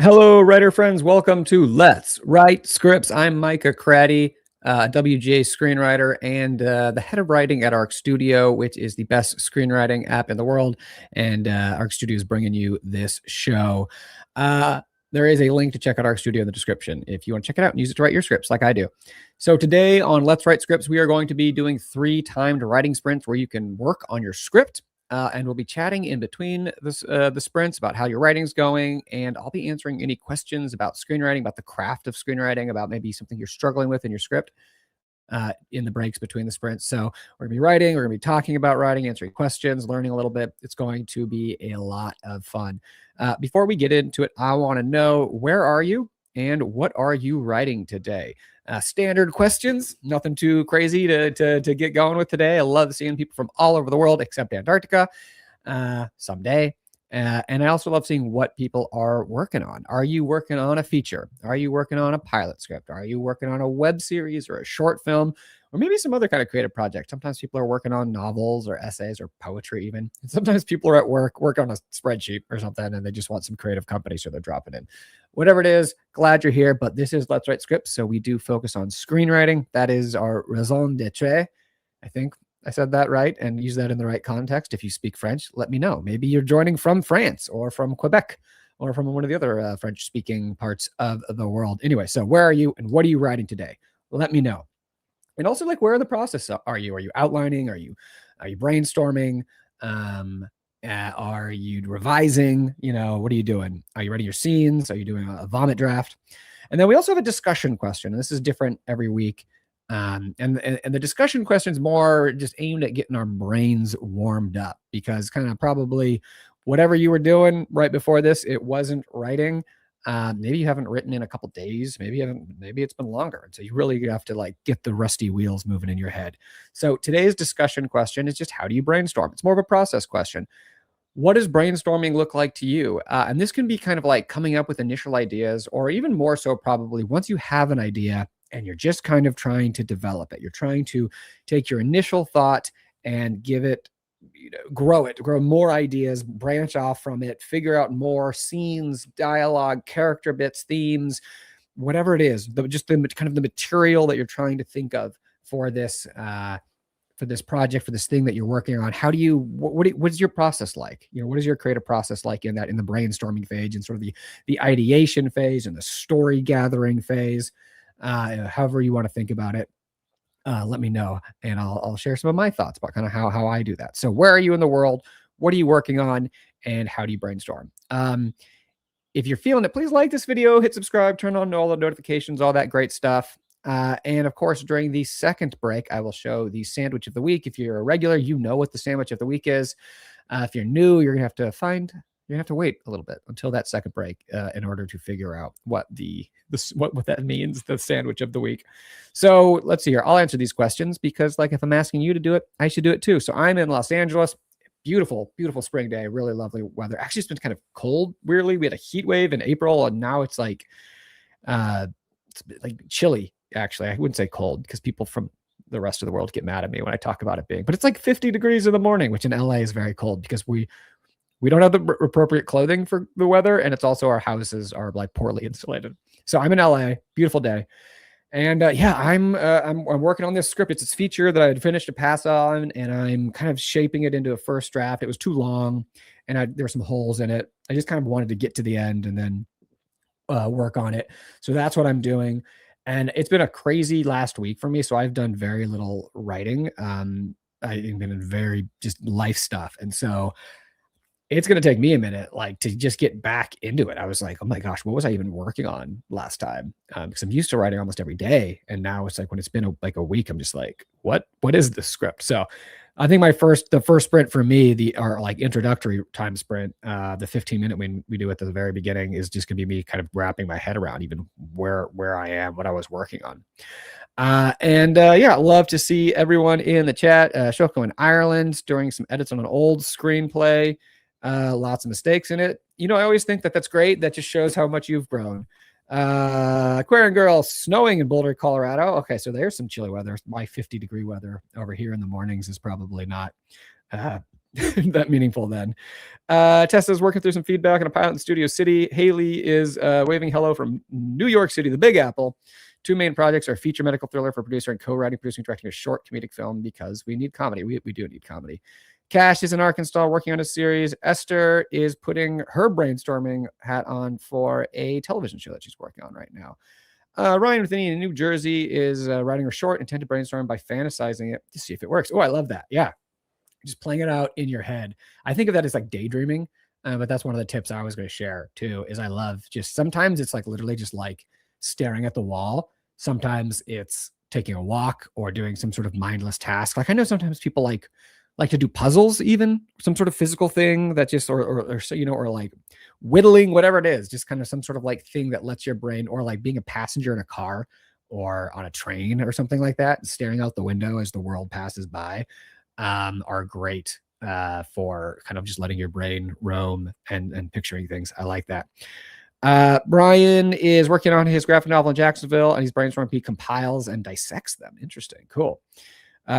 Hello, writer friends. Welcome to Let's Write Scripts. I'm Micah Cratty, WGA screenwriter and the head of writing at Arc Studio, which is the best screenwriting app in the world. And Arc Studio is bringing you this show. There is a link to check out Arc Studio in the description if you want to check it out and use it to write your scripts like I do. So today on Let's Write Scripts, we are going to be doing 3 timed writing sprints where you can work on your script. And we'll be chatting in between the sprints about how your writing's going, and I'll be answering any questions about screenwriting, about the craft of screenwriting, about maybe something you're struggling with in your script in the breaks between the sprints. So we're gonna be writing, we're gonna be talking about writing, answering questions, learning a little bit. It's going to be a lot of fun. Before we get into it, I wanna know, where are you and what are you writing today? Standard questions, nothing too crazy to get going with today. I love seeing people from all over the world except Antarctica someday. And I also love seeing what people are working on. Are you working on a feature? Are you working on a pilot script? Are you working on a web series or a short film? Or maybe some other kind of creative project. Sometimes people are working on novels or essays or poetry even. And sometimes people are at work on a spreadsheet or something, and they just want some creative company, so they're dropping in. Whatever it is, glad you're here, but this is Let's Write Scripts, so we do focus on screenwriting. That is our raison d'etre. I think I said that right and use that in the right context. If you speak French, let me know. Maybe you're joining from France or from Quebec or from one of the other French-speaking parts of the world. Anyway, so where are you and what are you writing today? Let me know. And also, like, where in the process are you? Are you outlining? Are you brainstorming? Are you revising? You know, what are you doing? Are you writing your scenes? Are you doing a vomit draft? And then we also have a discussion question. This is different every week. And the discussion question is more just aimed at getting our brains warmed up, because kind of probably whatever you were doing right before this, it wasn't writing. Maybe you haven't written in a couple days. Maybe it's been longer. And so you really have to like get the rusty wheels moving in your head. So today's discussion question is just, how do you brainstorm? It's more of a process question. What does brainstorming look like to you? And this can be kind of like coming up with initial ideas, or even more so probably once you have an idea and you're just kind of trying to develop it. You're trying to take your initial thought and give it, grow more ideas, branch off from it, figure out more scenes, dialogue, character bits, themes, whatever it is, just the kind of the material that you're trying to think of for this project, for this thing that you're working on. How do you, what is your process like? What is your creative process like in the brainstorming phase and sort of the ideation phase and the story gathering phase? However you want to think about it. Let me know, and I'll share some of my thoughts about kind of how I do that. So where are you in the world? What are you working on? And how do you brainstorm? If you're feeling it, please like this video, hit subscribe, turn on all the notifications, all that great stuff. And of course, during the second break, I will show the sandwich of the week. If you're a regular, you know what the sandwich of the week is. If you're new, you're gonna have to wait a little bit until that second break in order to figure out what that means, the sandwich of the week. So let's see here. I'll answer these questions because, like, if I'm asking you to do it, I should do it too. So I'm in Los Angeles. Beautiful, beautiful spring day. Really lovely weather. Actually, it's been kind of cold. Weirdly, we had a heat wave in April, and now it's like chilly. Actually, I wouldn't say cold because people from the rest of the world get mad at me when I talk about it being, but it's like 50 degrees in the morning, which in LA is very cold because we don't have the appropriate clothing for the weather. And it's also, our houses are like poorly insulated. So I'm in LA, beautiful day. And yeah, I'm working on this script. It's this feature that I had finished a pass on, and I'm kind of shaping it into a first draft. It was too long, and there's some holes in it. I just kind of wanted to get to the end and then work on it. So that's what I'm doing. And it's been a crazy last week for me. So I've done very little writing. I've been in very just life stuff. And so it's going to take me a minute, like, to just get back into it. I was like, oh my gosh, what was I even working on last time? Because I'm used to writing almost every day. And now it's like, when it's been a week, I'm just like, what is the script? So I think the first sprint for me, our like introductory time sprint, the 15-minute we do at the very beginning, is just going to be me kind of wrapping my head around even where I am, what I was working on. Yeah, love to see everyone in the chat. Shoko in Ireland doing some edits on an old screenplay. Lots of mistakes in it. I always think that's great. That just shows how much you've grown. Aquarian Girl, snowing in Boulder, Colorado. Okay, so there's some chilly weather. My 50-degree weather over here in the mornings is probably not that meaningful then. Tessa's working through some feedback on a pilot in Studio City. Haley is waving hello from New York City, the Big Apple. 2 main projects are feature medical thriller for producer and co-writing, producing, directing a short comedic film because we need comedy. We do need comedy. Cash is in Arkansas working on a series. Esther is putting her brainstorming hat on for a television show that she's working on right now. Ryan Withini in New Jersey is writing her short, intended brainstorm by fantasizing it to see if it works. Oh, I love that. Yeah. Just playing it out in your head. I think of that as like daydreaming, but that's one of the tips I was going to share too, is I love just, sometimes it's like literally just like staring at the wall. Sometimes it's taking a walk or doing some sort of mindless task. Like I know sometimes people like to do puzzles, even some sort of physical thing that just, or you know, or like whittling, whatever it is, just kind of some sort of like thing that lets your brain, or like being a passenger in a car or on a train or something like that, staring out the window as the world passes by, are great for kind of just letting your brain roam and picturing things. I like that. Brian is working on his graphic novel in Jacksonville, and he's brainstorming. He compiles and dissects them. Interesting. Cool.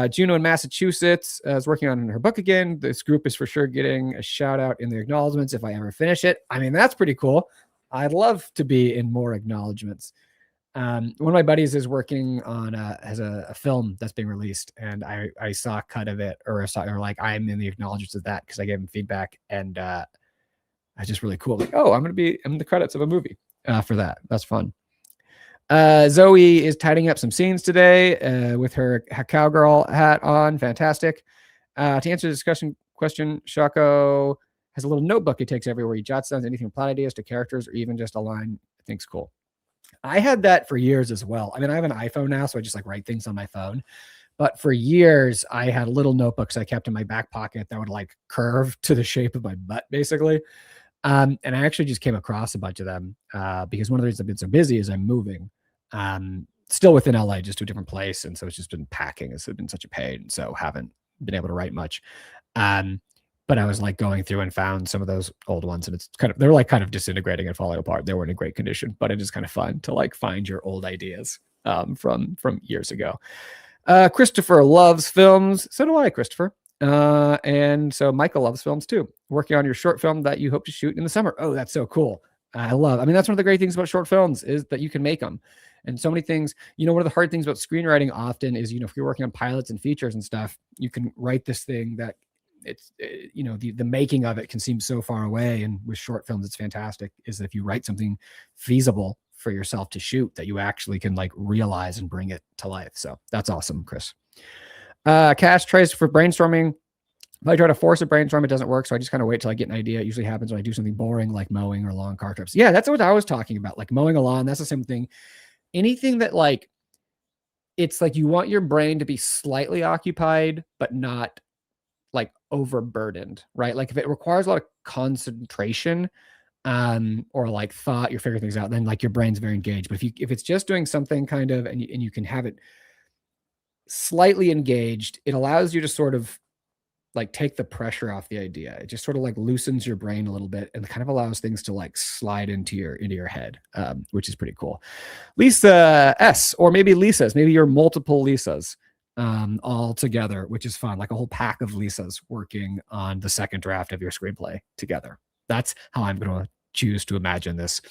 Juno in Massachusetts is working on her book again. This group is for sure getting a shout out in the acknowledgments if I ever finish it. I mean, that's pretty cool. I'd love to be in more acknowledgments. One of my buddies is working on has a film that's being released, and I saw a cut of it, or like I'm in the acknowledgments of that because I gave him feedback, and it's just really cool. Like, oh, I'm in the credits of a movie for that. That's fun. Zoe is tidying up some scenes today with her cowgirl hat on. Fantastic. To answer the discussion question, Shako has a little notebook he takes everywhere. He jots down anything from plot ideas to characters or even just a line. I think's cool. I had that for years as well. I mean, I have an iPhone now, so I just like write things on my phone. But for years, I had little notebooks I kept in my back pocket that would like curve to the shape of my butt, basically. And I actually just came across a bunch of them because one of the reasons I've been so busy is I'm moving. Still within LA, just to a different place. And so it's just been packing. It's been such a pain. So haven't been able to write much. But I was like going through and found some of those old ones, and it's they're like kind of disintegrating and falling apart. They weren't in great condition, but it is kind of fun to like find your old ideas from years ago. Christopher loves films. So do I, Christopher. And so Michael loves films too. Working on your short film that you hope to shoot in the summer. Oh, that's so cool. I mean, that's one of the great things about short films is that you can make them. And so many things, you know, one of the hard things about screenwriting often is, you know, if you're working on pilots and features and stuff, you can write this thing that it's, you know, the making of it can seem so far away. And with short films, it's fantastic is that if you write something feasible for yourself to shoot, that you actually can like realize and bring it to life. So that's awesome, Chris. Cash tries for brainstorming. If I try to force a brainstorm, it doesn't work. So I just kind of wait till I get an idea. It usually happens when I do something boring like mowing or long car trips. Yeah, that's what I was talking about. Like mowing a lawn, that's the same thing. Anything that like, it's like you want your brain to be slightly occupied, but not like overburdened, right? Like if it requires a lot of concentration or like thought, you're figuring things out, then like your brain's very engaged. But if it's just doing something kind of, and you can have it slightly engaged, it allows you to sort of like take the pressure off the idea. It just sort of like loosens your brain a little bit and kind of allows things to like slide into your head, which is pretty cool. Lisa S, or maybe Lisa's, maybe you're multiple Lisas all together, which is fun. Like a whole pack of Lisas working on the second draft of your screenplay together. That's how I'm going to choose to imagine this,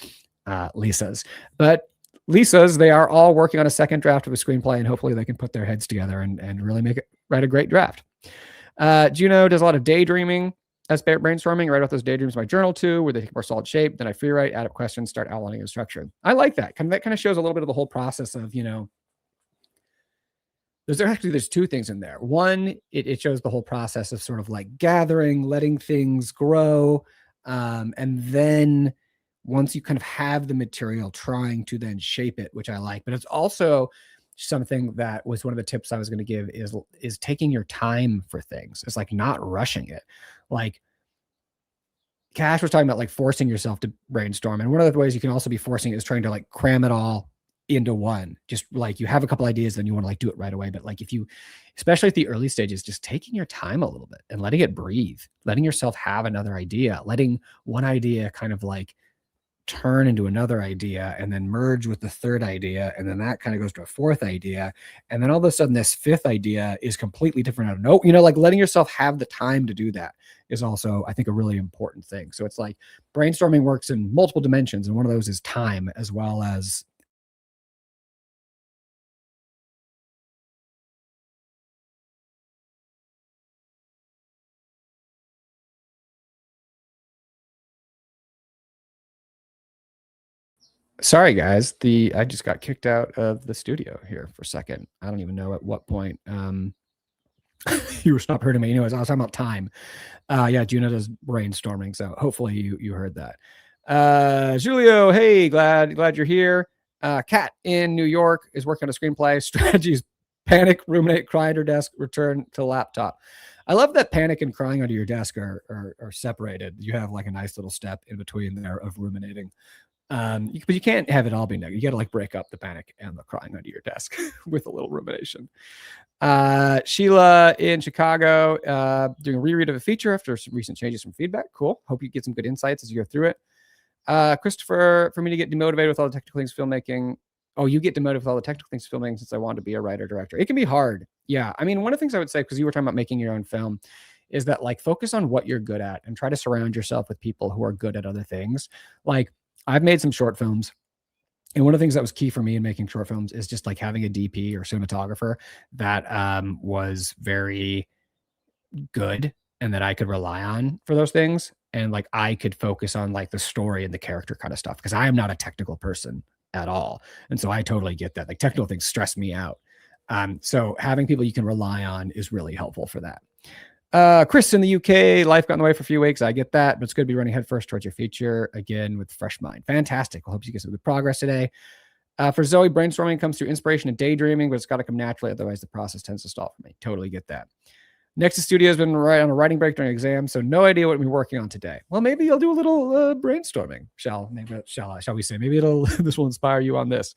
Lisas. But Lisas, they are all working on a second draft of a screenplay, and hopefully they can put their heads together and really write a great draft. Juno does a lot of daydreaming as brainstorming. I write out those daydreams in my journal too, where they take more solid shape. Then I free write, add up questions, start outlining the structure. I like that. That kind of shows a little bit of the whole process of, you know, there's two things in there. One, it shows the whole process of sort of like gathering, letting things grow. And then once you kind of have the material, trying to then shape it, which I like. But it's also something that was one of the tips I was going to give is taking your time for things. It's like not rushing it. Like Cash was talking about like forcing yourself to brainstorm. And one of the ways you can also be forcing it is trying to like cram it all into one. Just like you have a couple ideas and you want to like do it right away. But like if you, especially at the early stages, just taking your time a little bit and letting it breathe, letting yourself have another idea, letting one idea kind of like turn into another idea and then merge with the third idea. And then that kind of goes to a fourth idea. And then all of a sudden this fifth idea is completely different out of no, like letting yourself have the time to do that is also, I think, a really important thing. So it's like brainstorming works in multiple dimensions. And one of those is time as well as. Sorry, guys. I just got kicked out of the studio here for a second. I don't even know at what point you were stopped hurting me. Anyways, I was talking about time. Yeah, Juno does brainstorming, so hopefully you heard that. Julio, hey, glad you're here. Kat in New York is working on a screenplay. Strategies: panic, ruminate, cry under desk, return to laptop. I love that panic and crying under your desk are separated. You have like a nice little step in between there of ruminating. But you can't have it all be negative. You got to like break up the panic and the crying under your desk with a little rumination. Sheila in Chicago, doing a reread of a feature after some recent changes from feedback. Cool. Hope you get some good insights as you go through it. Christopher, for me to get demotivated with all the technical things filmmaking. Oh, you get demotivated with all the technical things filmmaking since I wanted to be a writer director. It can be hard. Yeah. I mean, one of the things I would say, because you were talking about making your own film, is that like focus on what you're good at and try to surround yourself with people who are good at other things. Like I've made some short films. And one of the things that was key for me in making short films is just like having a DP or cinematographer that was very good and that I could rely on for those things. And like I could focus on like the story and the character kind of stuff because I am not a technical person at all. And so I totally get that. Like technical things stress me out. So having people you can rely on is really helpful for that. Chris in the UK, life got in the way for a few weeks. I get that, but it's good to be running headfirst towards your feature again with fresh mind. Fantastic. Well, hope you get some good progress today. For Zoe, brainstorming comes through inspiration and daydreaming, but it's got to come naturally. Otherwise, the process tends to stall for me. Totally get that. Nexus Studio has been on a writing break during exam, so no idea what we're working on today. Well, maybe you'll do a little brainstorming. Shall we say? Maybe this will inspire you on this.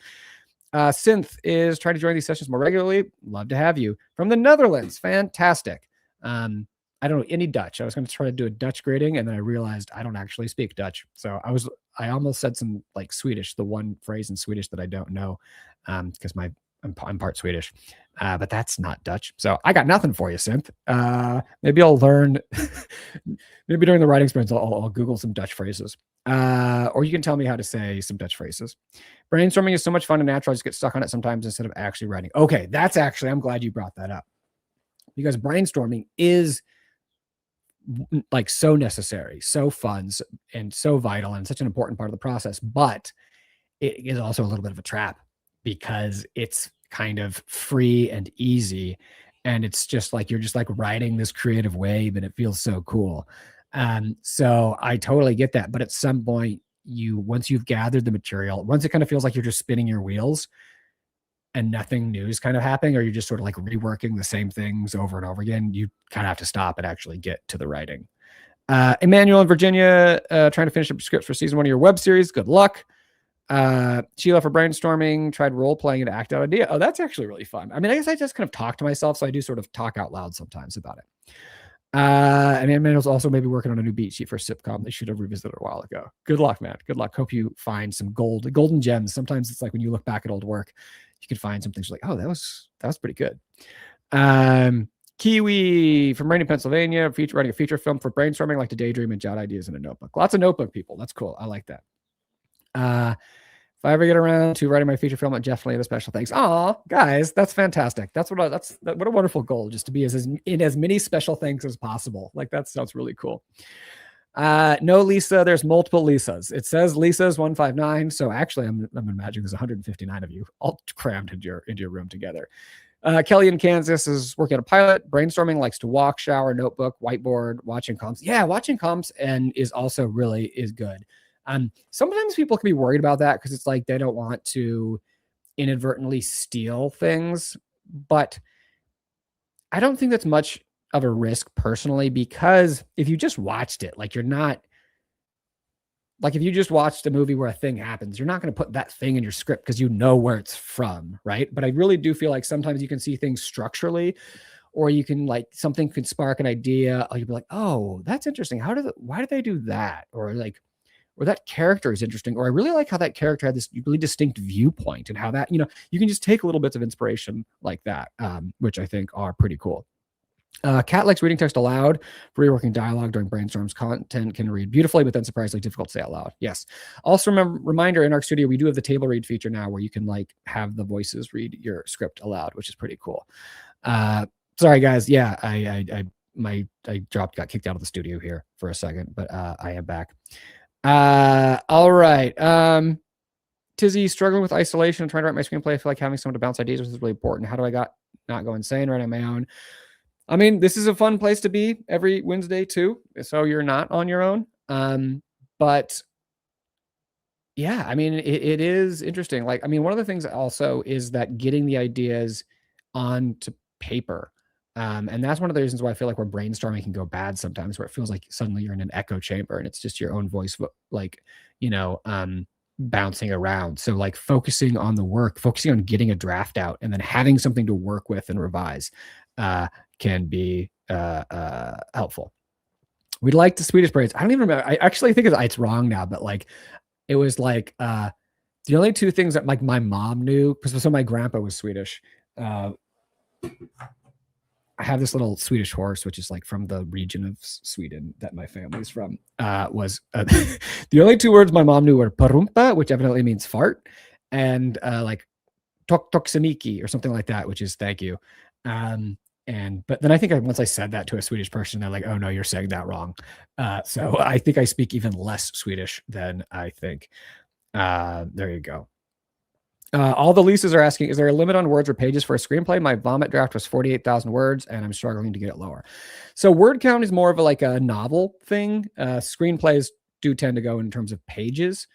Synth is trying to join these sessions more regularly. Love to have you. From the Netherlands. Fantastic. I don't know any Dutch. I was going to try to do a Dutch grading, and then I realized I don't actually speak Dutch. So I almost said some like Swedish, the one phrase in Swedish that I don't know, because I'm part Swedish, but that's not Dutch. So I got nothing for you, Synth. Maybe I'll learn. Maybe during the writing sprints, I'll Google some Dutch phrases, or you can tell me how to say some Dutch phrases. Brainstorming is so much fun and natural. I just get stuck on it sometimes instead of actually writing. Okay, I'm glad you brought that up, because brainstorming is like so necessary, so fun, and so vital, and such an important part of the process. But it is also a little bit of a trap because it's kind of free and easy, and it's just like you're just like riding this creative wave, and it feels so cool. So I totally get that. But at some point, once you've gathered the material, once it kind of feels like you're just spinning your wheels and nothing new is kind of happening, or you're just sort of like reworking the same things over and over again, you kind of have to stop and actually get to the writing. Emmanuel in Virginia, trying to finish up scripts for season 1 of your web series. Good luck. Sheila, for brainstorming, tried role playing an act out idea. Oh, that's actually really fun. I mean, I guess I just kind of talk to myself, so I do sort of talk out loud sometimes about it. And Emmanuel's also maybe working on a new beat sheet for a sitcom they should have revisited a while ago. Good luck, man. Good luck. Hope you find some golden gems. Sometimes it's like when you look back at old work, you can find some things like, oh, that was pretty good. Kiwi from Rainy, Pennsylvania, writing a feature film for brainstorming, like to daydream and jot ideas in a notebook. Lots of notebook people. That's cool. I like that. If I ever get around to writing my feature film, I definitely have a special thanks. Aw, guys, that's fantastic. What a wonderful goal, just to be in as many special thanks as possible. Like that sounds really cool. No, Lisa, there's multiple Lisas. It says Lisa's 159. So actually I'm imagining there's 159 of you all crammed into your room together. Kelly in Kansas is working on a pilot. Brainstorming, likes to walk, shower, notebook, whiteboard, watching comps. Yeah, watching comps and is also really is good. Sometimes people can be worried about that because it's like they don't want to inadvertently steal things, but I don't think that's much of a risk personally, because if you just watched it, like you're not like if you just watched a movie where a thing happens, you're not going to put that thing in your script because you know where it's from, right? But I really do feel like sometimes you can see things structurally, or you can like something could spark an idea, or you'd be like, oh, that's interesting. Why did they do that? Or like, or that character is interesting, or I really like how that character had this really distinct viewpoint, and how that, you can just take little bits of inspiration like that, which I think are pretty cool. Kat likes reading text aloud for reworking dialogue during brainstorms. Content can read beautifully, but then surprisingly difficult to say out loud. Yes. Also, reminder, in Arc Studio, we do have the table read feature now, where you can like have the voices read your script aloud, which is pretty cool. Sorry guys. Yeah, I got kicked out of the studio here for a second, but I am back. All right. Tizzy, struggling with isolation and trying to write my screenplay. I feel like having someone to bounce ideas with is really important. How do I not go insane right on my own? I mean, this is a fun place to be every Wednesday too, so you're not on your own. But yeah, I mean, it is interesting. Like, I mean, one of the things also is that getting the ideas onto paper. And that's one of the reasons why I feel like where brainstorming can go bad sometimes, where it feels like suddenly you're in an echo chamber and it's just your own voice, like, bouncing around. So like focusing on the work, focusing on getting a draft out, and then having something to work with and revise can be helpful. We'd like the Swedish braids. I don't even remember. I actually think it's wrong now, but like it was like the only two things that like my mom knew, because so my grandpa was Swedish. I have this little Swedish horse, which is like from the region of Sweden that my family's from. Was the only two words my mom knew were "parumpa," which evidently means fart, and like "toksiniki" or something like that, which is thank you. But then I think once I said that to a Swedish person, they're like, "Oh no, you're saying that wrong." So I think I speak even less Swedish than I think. There you go. All the Lisas are asking, is there a limit on words or pages for a screenplay? My vomit draft was 48,000 words, and I'm struggling to get it lower. So word count is more of like a novel thing. Screenplays do tend to go in terms of pages.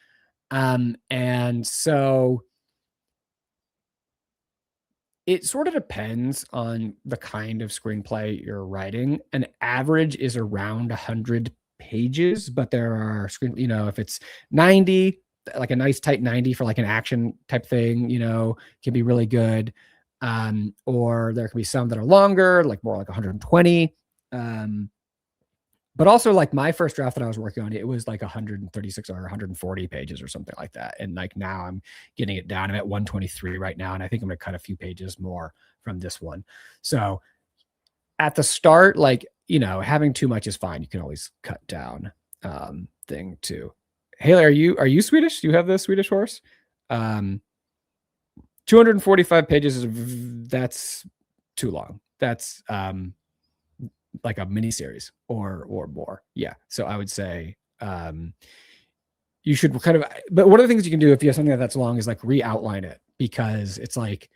And so it sort of depends on the kind of screenplay you're writing. An average is around 100 pages, but there are if it's 90, like a nice tight 90 for like an action type thing, can be really good. Or there can be some that are longer, like more like 120. But also like my first draft that I was working on, it was like 136 or 140 pages or something like that. And like now I'm getting it down. I'm at 123 right now. And I think I'm going to cut a few pages more from this one. So at the start, like, having too much is fine. You can always cut down thing too. Haley, are you Swedish? Do you have the Swedish horse? 245 pages that's too long. That's like a mini series or more. Yeah. So I would say you should kind of, but one of the things you can do if you have something that's long is like re-outline it, because it's like,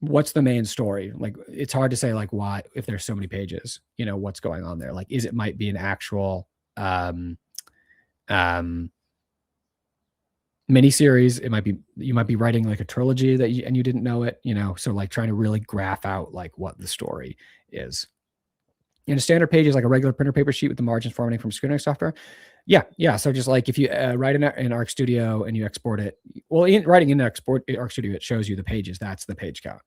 what's the main story? Like, it's hard to say like why, if there's so many pages, what's going on there. Like, it might be an actual miniseries. You might be writing like a trilogy and you didn't know it, so like trying to really graph out like what the story is. And a standard page is like a regular printer paper sheet with the margins formatting from screenwriting software. Yeah. So just like if you write in Arc Studio and you export it, writing in Arc Studio, it shows you the pages. That's the page count.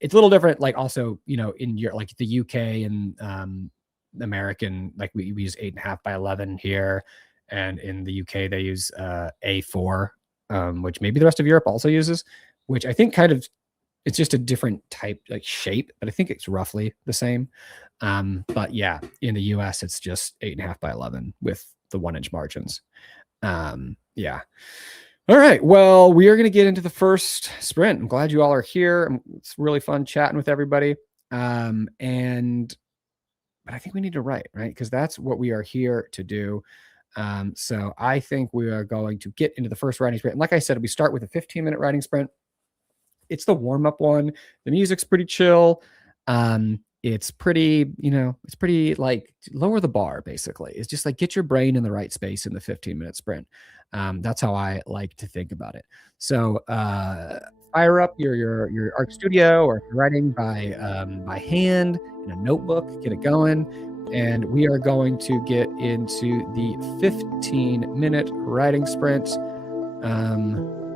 It's a little different. Like also, in your like the UK and American, like we use 8.5 by 11 here, and in the UK they use A4, which maybe the rest of Europe also uses. Which I think kind of, it's just a different type, like shape, but I think it's roughly the same. But yeah, in the US, it's just 8.5 by 11 with the 1-inch margins. Yeah. All right. Well, we are going to get into the first sprint. I'm glad you all are here. It's really fun chatting with everybody. But I think we need to write, right? Because that's what we are here to do. So I think we are going to get into the first writing sprint. And like I said, we start with a 15-minute writing sprint. It's the warm-up one. The music's pretty chill. It's pretty, it's pretty like lower the bar, basically. It's just like get your brain in the right space in the 15-minute sprint. That's how I like to think about it. So fire up your Arc Studio, or if you're writing by hand in a notebook, get it going. And we are going to get into the 15-minute writing sprint.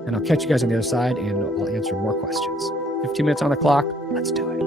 And I'll catch you guys on the other side, and I'll answer more questions. 15 minutes on the clock. Let's do it.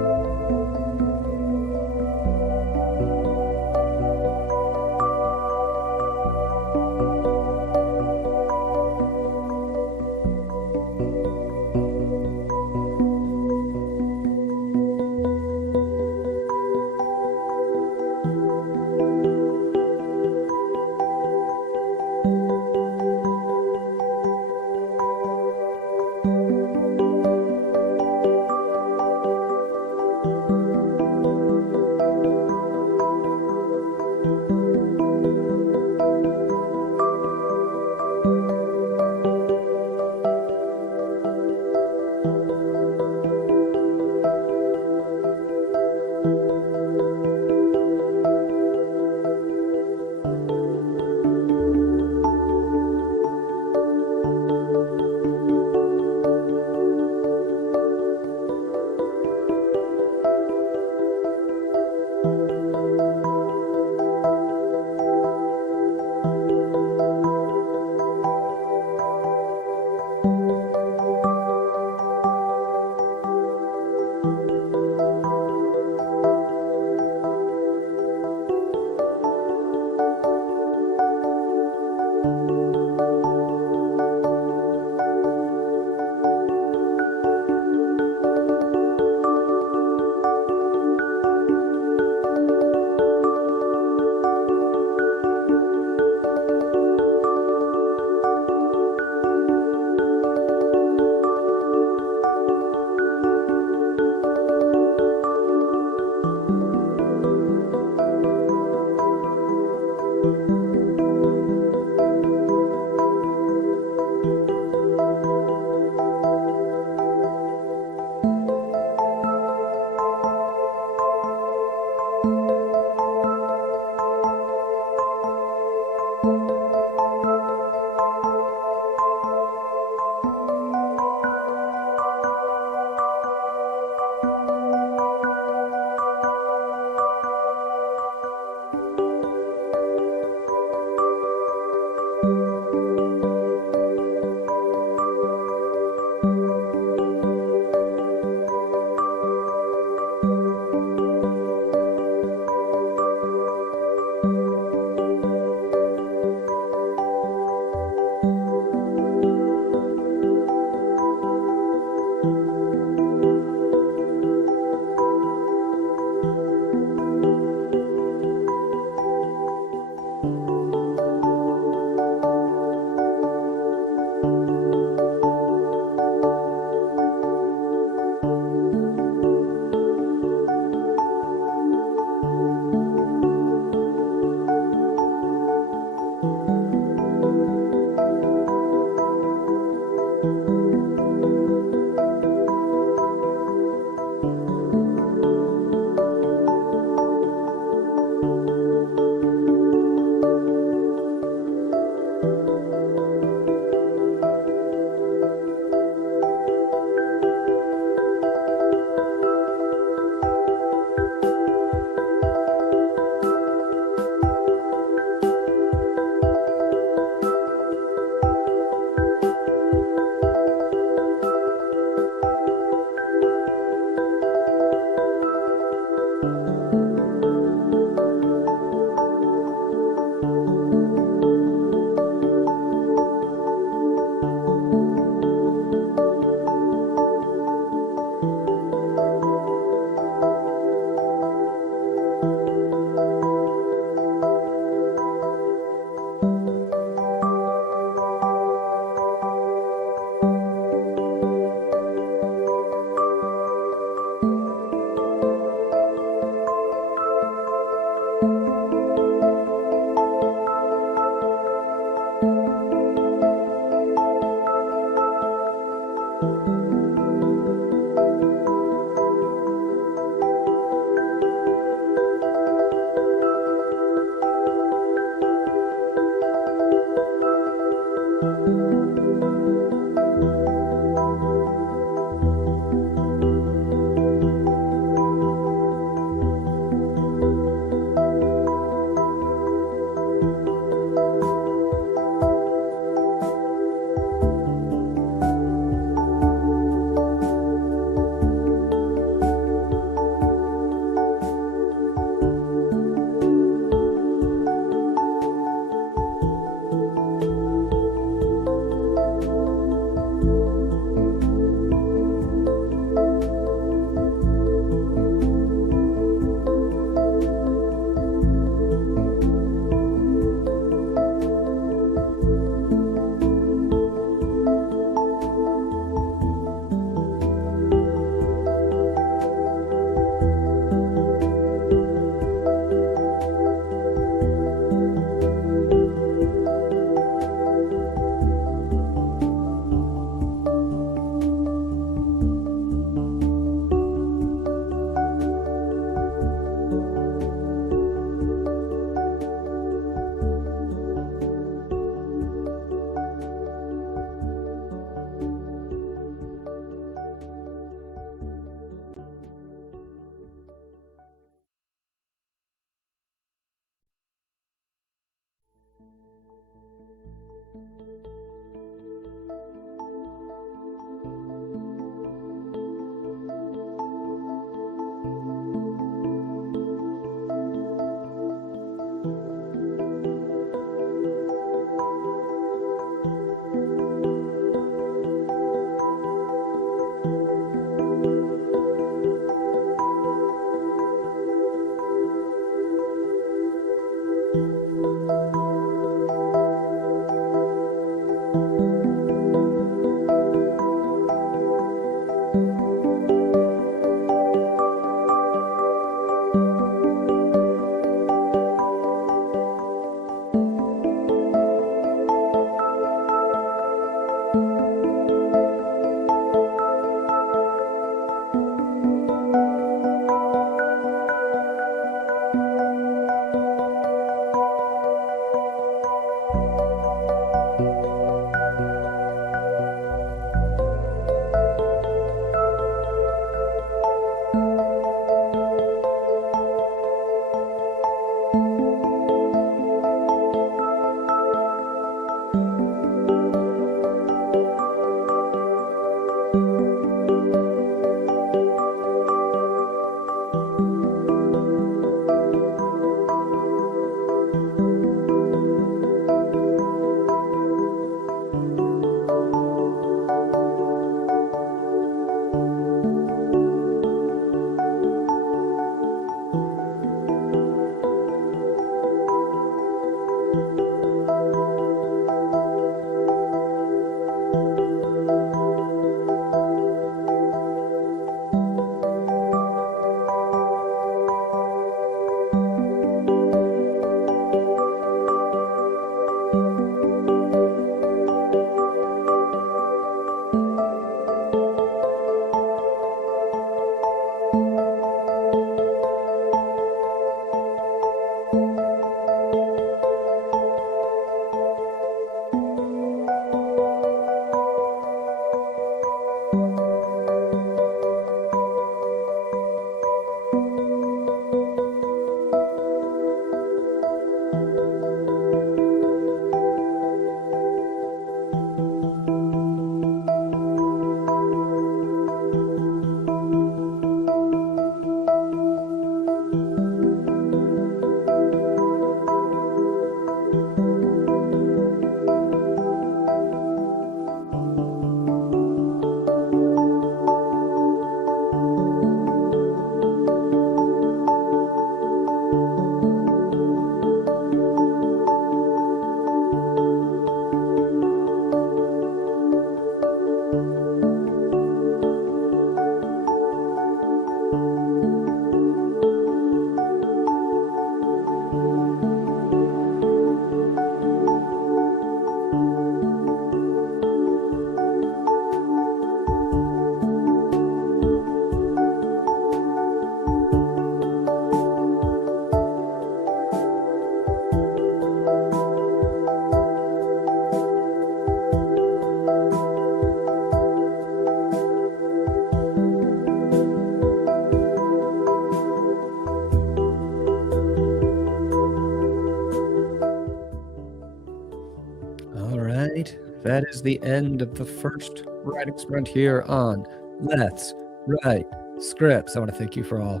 that is the end of the first writing sprint here on Let's Write Scripts. I want to thank you for all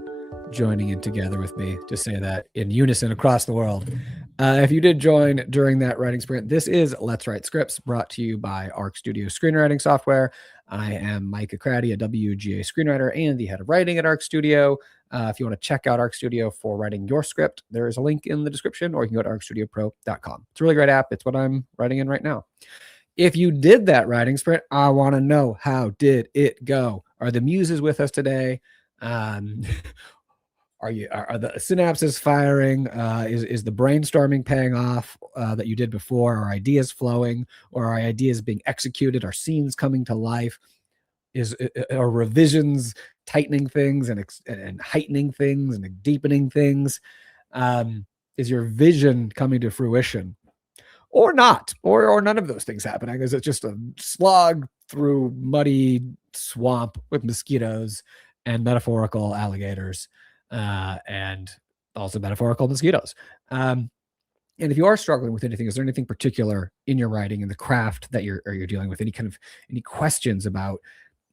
joining in together with me to say that in unison across the world. If you did join during that writing sprint, this is Let's Write Scripts, brought to you by Arc Studio Screenwriting Software. I am Micah Cratty, a WGA screenwriter and the head of writing at Arc Studio. If you want to check out Arc Studio for writing your script, there is a link in the description, or you can go to arcstudiopro.com. It's a really great app. It's what I'm writing in right now. If you did that writing sprint, I want to know, how did it go? Are the muses with us today? Are the synapses firing? Is the brainstorming paying off that you did before? Are ideas flowing, or are ideas being executed? Are scenes coming to life? Are revisions tightening things and heightening things and deepening things? Is your vision coming to fruition, or not, or none of those things happening? Is it just a slog through muddy swamp with mosquitoes and metaphorical alligators, and also metaphorical mosquitoes? And if you are struggling with anything, is there anything particular in your writing, in the craft that you're dealing with? Any questions about,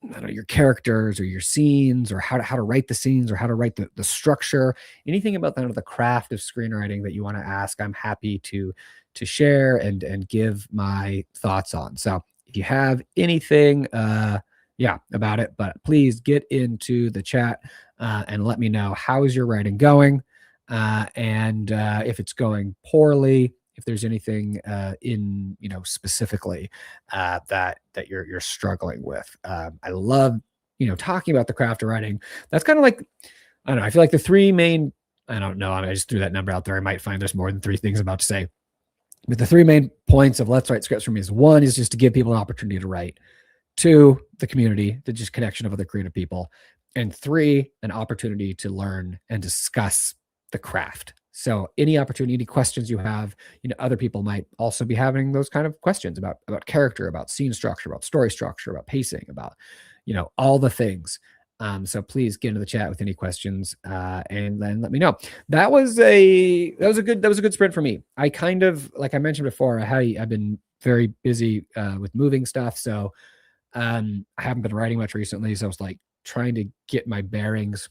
I don't know, your characters or your scenes, or how to write the scenes, or how to write the structure? Anything about the craft of screenwriting that you want to ask, I'm happy to share and give my thoughts on. So if you have anything, about it, but please get into the chat and let me know, how is your writing going, and if it's going poorly, if there's anything specifically that you're struggling with. I love talking about the craft of writing. That's kind of like, I don't know, I feel like the three main, I don't know, I just threw that number out there. I might find there's more than three things I'm about to say, but the three main points of Let's Write Scripts for me is, one is just to give people an opportunity to write. Two, the community, the just connection of other creative people. And three, an opportunity to learn and discuss the craft. So any opportunity, any questions you have, other people might also be having those kind of questions about character, about scene structure, about story structure, about pacing, about, all the things. So please get into the chat with any questions, and then let me know. That was a good sprint for me. I kind of, like I mentioned before, I've been very busy with moving stuff. So I haven't been writing much recently. So I was like trying to get my bearings,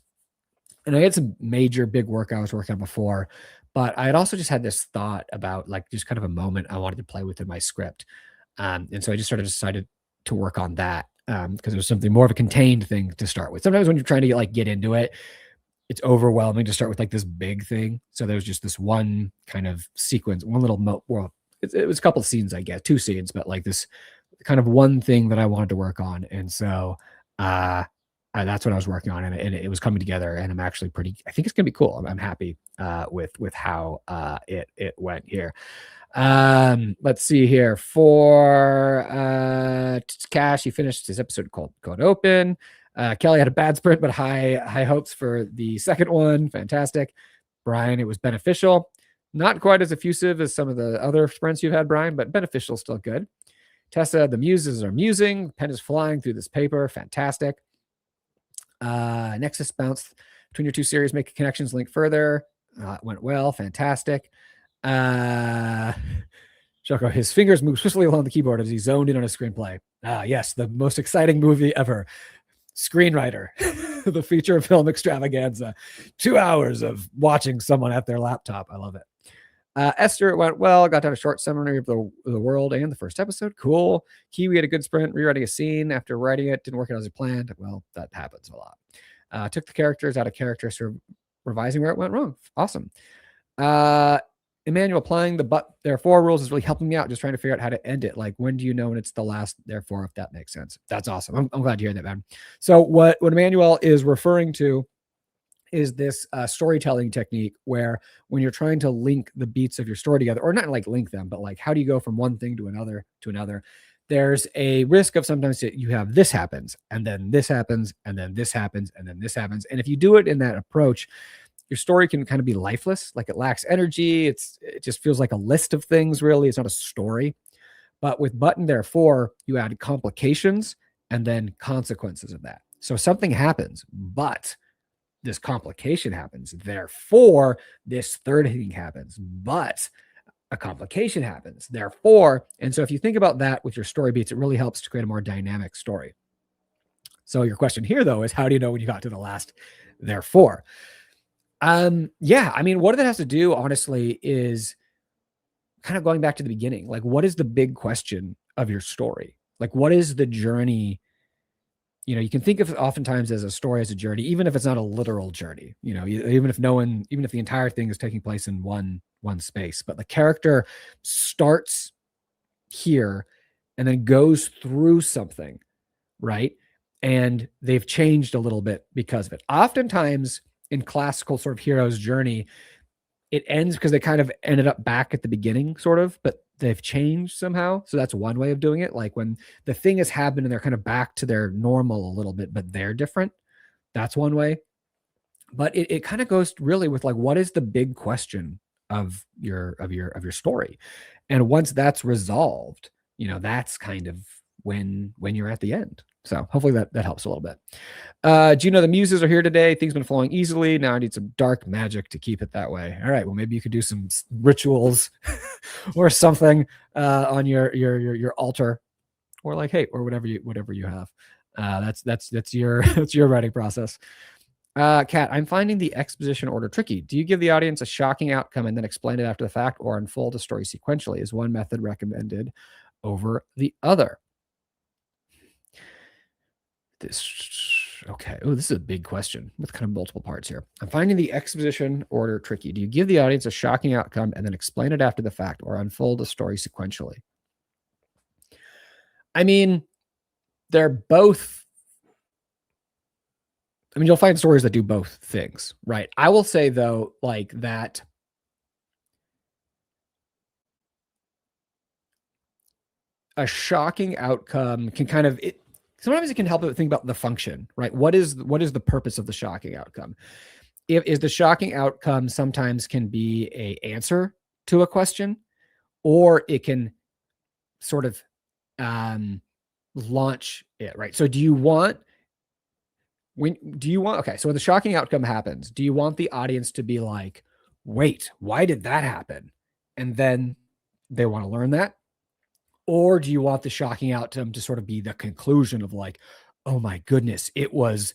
and I had some major big work I was working on before, but I had also just had this thought about, like, just kind of a moment I wanted to play with in my script. And so I just sort of decided to work on that, because it was something more of a contained thing to start with. Sometimes when you're trying to get into it, it's overwhelming to start with this big thing. So there was just this one kind of sequence, one little it was a couple of scenes, I guess, 2 scenes, but this kind of one thing that I wanted to work on. And so that's what I was working on, and it was coming together, and I'm actually I think it's gonna be cool. I'm happy with how it went here. Let's see here. For Cash, he finished his episode called Code Open. Kelly had a bad sprint, but high hopes for the second one. Fantastic. Brian, it was beneficial. Not quite as effusive as some of the other sprints you've had, Brian, but beneficial, still good. Tessa, the muses are musing. Pen is flying through this paper. Fantastic. Nexus bounced between your two series, make connections, link further. Went well. Fantastic. Shoko, his fingers moved swiftly along the keyboard as he zoned in on a screenplay. Yes, the most exciting movie ever. Screenwriter, the feature film extravaganza. 2 hours of watching someone at their laptop. I love it. Esther, it went well. Got down a short summary of the world and the first episode. Cool. Kiwi had a good sprint, rewriting a scene after writing it. Didn't work out as planned. Well, that happens a lot. Took the characters out of character, sort of revising where it went wrong. Awesome. Emmanuel, applying the but therefore rules is really helping me out. Just trying to figure out how to end it. Like, when do you know when it's the last therefore, if that makes sense? That's awesome. I'm glad to hear that, man. So what Emmanuel is referring to is this storytelling technique where, when you're trying to link the beats of your story together, or not link them, but how do you go from one thing to another, there's a risk of sometimes you have this happens, and then this happens, and then this happens, and then this happens. And if you do it in that approach, your story can kind of be lifeless. It lacks energy. It just feels like a list of things, really. It's not a story. But with but and therefore, you add complications and then consequences of that. So something happens, but this complication happens. Therefore, this third thing happens. But a complication happens. Therefore, and so if you think about that with your story beats, it really helps to create a more dynamic story. So your question here, though, is how do you know when you got to the last therefore? Yeah, I mean, what it has to do, honestly, is kind of going back to the beginning. Like, what is the big question of your story? Like, what is the journey? You know, you can think of oftentimes as a story as a journey, even if it's not a literal journey, you know, even if the entire thing is taking place in one space, but the character starts here and then goes through something, right? And they've changed a little bit because of it. Oftentimes in classical sort of hero's journey, it ends because they kind of ended up back at the beginning, sort of, but they've changed somehow. So that's one way of doing it. Like when the thing has happened and they're kind of back to their normal a little bit, but they're different. That's one way. But it kind of goes really with like, what is the big question of your story? And once that's resolved, you know, that's kind of when you're at the end. So hopefully that helps a little bit. Do you know the muses are here today? Things been flowing easily. Now I need some dark magic to keep it that way. All right. Well, maybe you could do some rituals or something on your altar, or like, hey, or whatever you have. That's your that's your writing process. Kat, I'm finding the exposition order tricky. Do you give the audience a shocking outcome and then explain it after the fact, or unfold the story sequentially? Is one method recommended over the other? Okay. Oh, this is a big question with kind of multiple parts here. I'm finding the exposition order tricky. Do you give the audience a shocking outcome and then explain it after the fact, or unfold the story sequentially? I mean, they're both. I mean, you'll find stories that do both things, right? I will say, though, like that a shocking outcome can kind of sometimes it can help it think about the function, right? What is the purpose of the shocking outcome? Is the shocking outcome sometimes can be a answer to a question, or it can sort of launch it, right? So okay, so when the shocking outcome happens, do you want the audience to be like, wait, why did that happen? And then they want to learn that? Or do you want the shocking outcome to sort of be the conclusion of like, oh my goodness, it was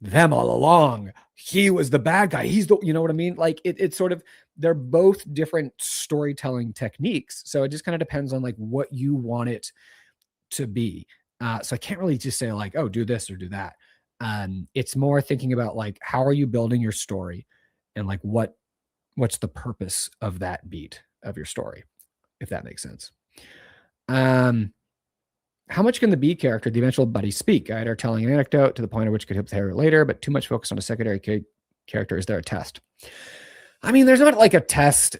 them all along. He was the bad guy. He's the, you know what I mean? Like it's sort of, they're both different storytelling techniques. So it just kind of depends on like what you want it to be. So I can't really just say like, oh, do this or do that. It's more thinking about like, how are you building your story, and like what's the purpose of that beat of your story, if that makes sense. How much can the B character, the eventual buddy, speak? Either telling an anecdote to the point at which could hit the hair later, but too much focus on a secondary character. Is there a test? I mean, there's not like a test.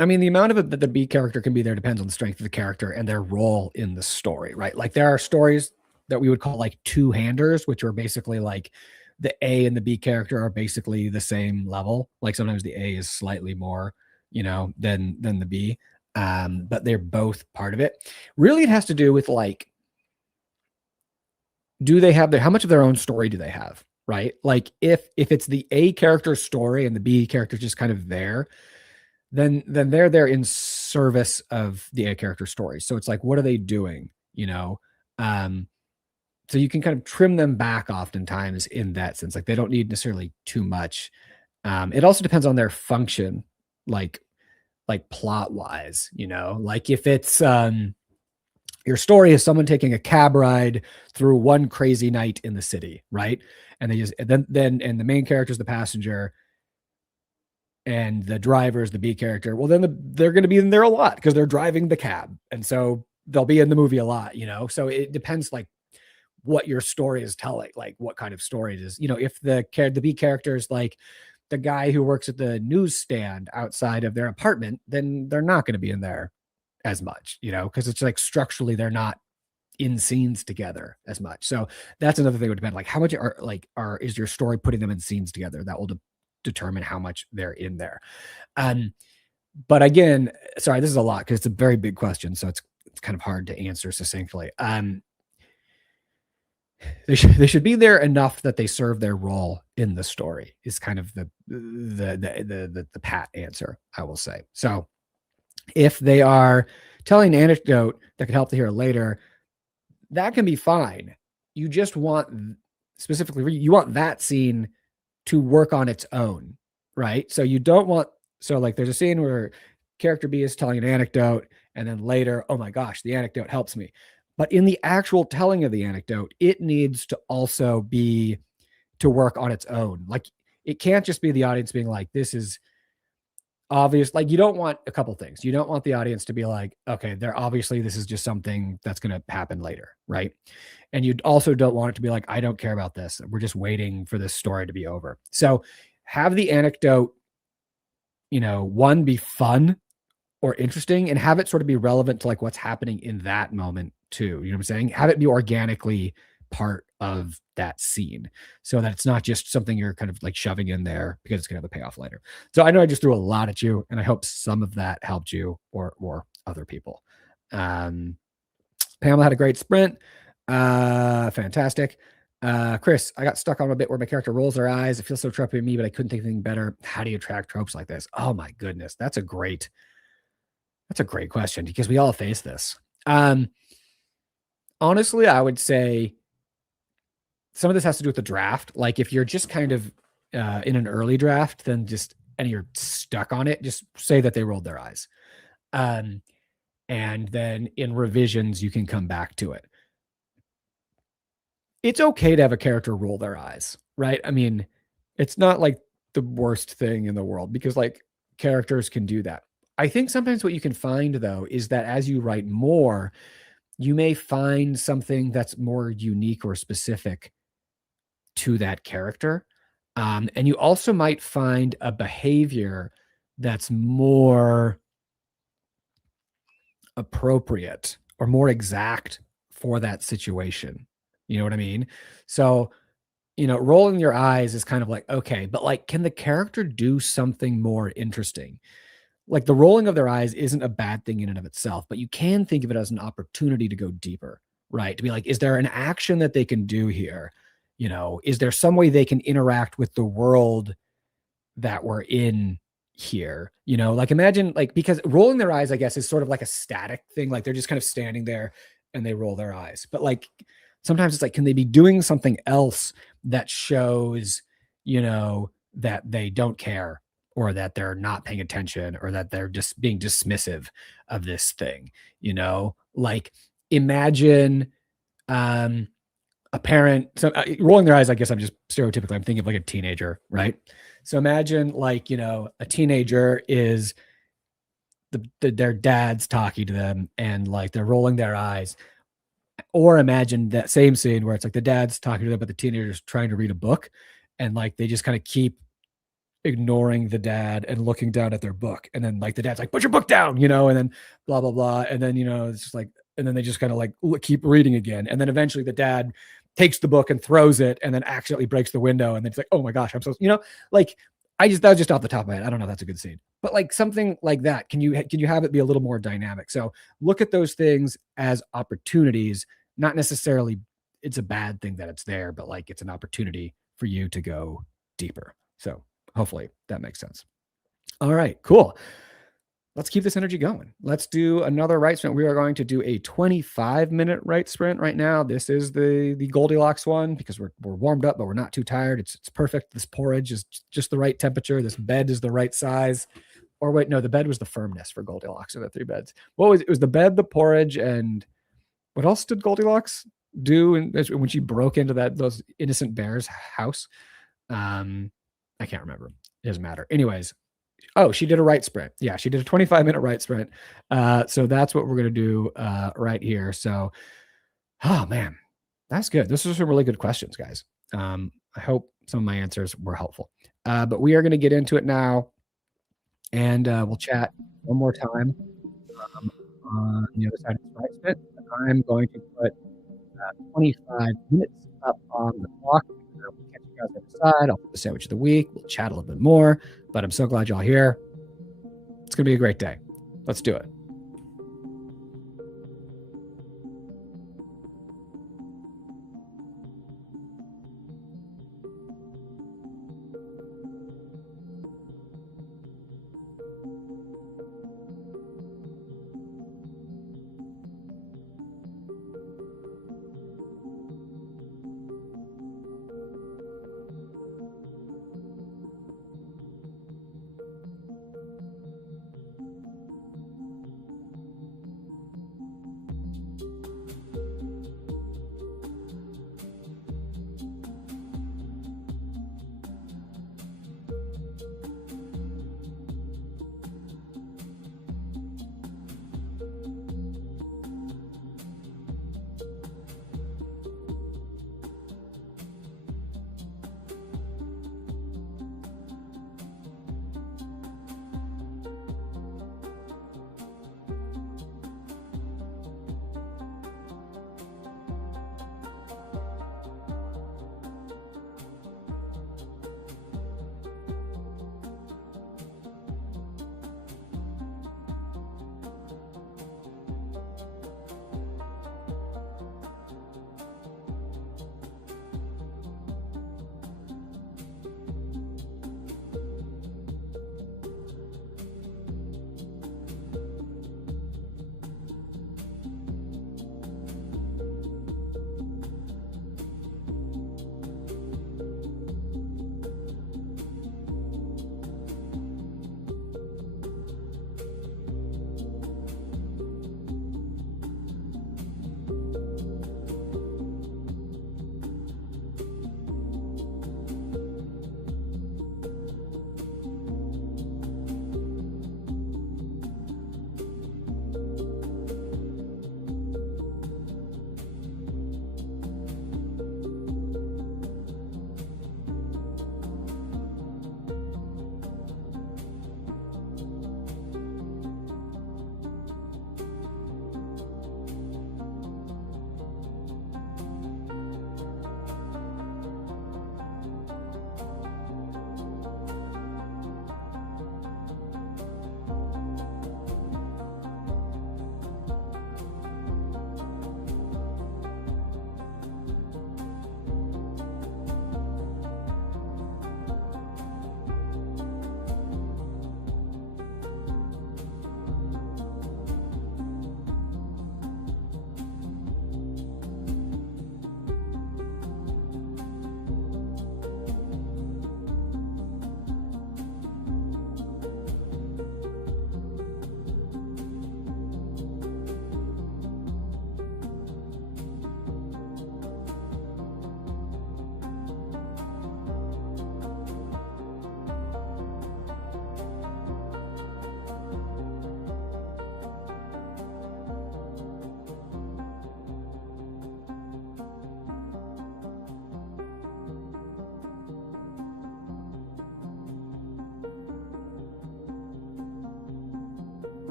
I mean, the amount of it that the B character can be there depends on the strength of the character and their role in the story, right? Like there are stories that we would call like two-handers, which are basically like the A and the B character are basically the same level. Like sometimes the A is slightly more, you know, than the B, but they're both part of it. Really, it has to do with like, do they have how much of their own story do they have, right? Like if it's the A character's story and the B character's just kind of there, then they're there in service of the A character story. So it's like, what are they doing? You know, so you can kind of trim them back oftentimes in that sense. Like they don't need necessarily too much. It also depends on their function, like plot wise, you know, like if it's your story is someone taking a cab ride through one crazy night in the city, right? And they just then and the main character is the passenger, and the driver is the B character. Well, then they're going to be in there a lot because they're driving the cab, and so they'll be in the movie a lot, you know. So it depends, like what your story is telling, like what kind of story it is. You know, if the B character is like the guy who works at the newsstand outside of their apartment, then they're not going to be in there as much, you know, because it's like structurally they're not in scenes together as much. So that's another thing that would depend, like how much is your story putting them in scenes together? That will determine how much they're in there. But again, sorry, this is a lot because it's a very big question, so it's kind of hard to answer succinctly. they should be there enough that they serve their role in the story, is kind of the pat answer, I will say. So if they are telling an anecdote that could help the hero later, that can be fine. You just want, specifically, you want that scene to work on its own, right? So you don't want, so like there's a scene where character B is telling an anecdote, and then later, oh my gosh, the anecdote helps me. But in the actual telling of the anecdote, it needs to also be to work on its own. Like it can't just be the audience being like, this is obvious. Like you don't want a couple things. You don't want the audience to be like, okay, they're obviously, this is just something that's going to happen later, right? And you also don't want it to be like, I don't care about this. We're just waiting for this story to be over. So have the anecdote, one, be fun or interesting, and have it sort of be relevant to like what's happening in that moment too. You know what I'm saying? Have it be organically part of that scene so that it's not just something you're kind of like shoving in there because it's going to have a payoff later. So I know I just threw a lot at you, and I hope some of that helped you or other people. Pamela had a great sprint. Fantastic. Chris, I got stuck on a bit where my character rolls their eyes. It feels so tropey to me, but I couldn't think of anything better. How do you track tropes like this? Oh my goodness. That's a great question, because we all face this. Honestly, I would say some of this has to do with the draft. Like if you're just kind of in an early draft, then and you're stuck on it, just say that they rolled their eyes. And then in revisions, you can come back to it. It's okay to have a character roll their eyes, right? I mean, it's not like the worst thing in the world, because like characters can do that. I think sometimes what you can find though is that as you write more, you may find something that's more unique or specific to that character. And you also might find a behavior that's more appropriate or more exact for that situation. You know what I mean? So, rolling your eyes is kind of like, okay, but like, can the character do something more interesting? Like the rolling of their eyes isn't a bad thing in and of itself, but you can think of it as an opportunity to go deeper, right? To be like, is there an action that they can do here? Is there some way they can interact with the world that we're in here? Like imagine like, because rolling their eyes, I guess, is sort of like a static thing. Like they're just kind of standing there and they roll their eyes. But like sometimes it's like, can they be doing something else that shows, that they don't care, or that they're not paying attention, or that they're just being dismissive of this thing, like imagine a parent, so rolling their eyes, I guess I'm just stereotypically, I'm thinking of like a teenager, right? So imagine like, a teenager is their dad's talking to them and like they're rolling their eyes. Or imagine that same scene where it's like the dad's talking to them, but the teenager's trying to read a book, and like they just kind of keep ignoring the dad and looking down at their book. And then like the dad's like, put your book down, and then blah, blah, blah. And then, it's just like, and then they just kind of like keep reading again. And then eventually the dad takes the book and throws it and then accidentally breaks the window. And then it's like, oh my gosh, I'm so, like that was just off the top of my head. I don't know if that's a good scene, but like something like that. Can you have it be a little more dynamic? So look at those things as opportunities, not necessarily it's a bad thing that it's there, but like it's an opportunity for you to go deeper. So hopefully that makes sense. All right, cool. Let's keep this energy going. Let's do another write sprint. We are going to do a 25-minute write sprint right now. This is the Goldilocks one because we're warmed up, but we're not too tired. It's perfect. This porridge is just the right temperature. This bed is the right size. Or wait, no, the bed was the firmness for Goldilocks of the 3 beds. What was it? It was the bed, the porridge, and what else did Goldilocks do when she broke into those innocent bears' house? I can't remember. It doesn't matter. Anyways, she did a write sprint. Yeah, she did a 25-minute write sprint. So that's what we're going to do right here. So, oh man, that's good. This is some really good questions, guys. I hope some of my answers were helpful. But we are going to get into it now, and we'll chat one more time on the other side of this write sprint. I'm going to put 25 minutes up on the clock. We'll catch you guys on the side. I'll put the sandwich of the week. We'll chat a little bit more, but I'm so glad y'all here. It's going to be a great day. Let's do it.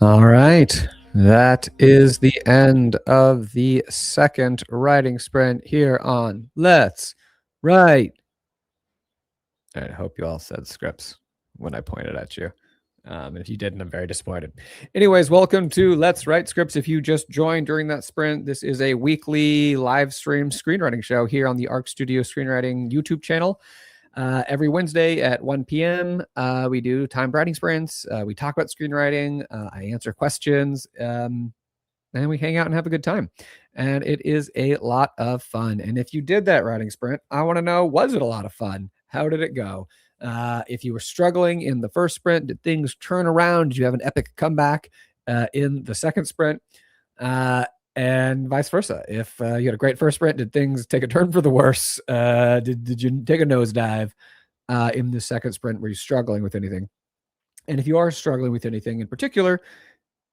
All right. That is the end of the second writing sprint here on Let's Write. I hope you all said scripts when I pointed at you. If you didn't, I'm very disappointed. Anyways, welcome to Let's Write Scripts. If you just joined during that sprint, this is a weekly live stream screenwriting show here on the Arc Studio Screenwriting YouTube channel. Every Wednesday at 1 p.m., we do timed writing sprints. We talk about screenwriting. I answer questions, and we hang out and have a good time. And it is a lot of fun. And if you did that writing sprint, I want to know, was it a lot of fun? How did it go? If you were struggling in the first sprint, did things turn around? Did you have an epic comeback in the second sprint? And vice versa. If you had a great first sprint, did things take a turn for the worse? Did you take a nosedive in the second sprint? Were you struggling with anything? And if you are struggling with anything in particular,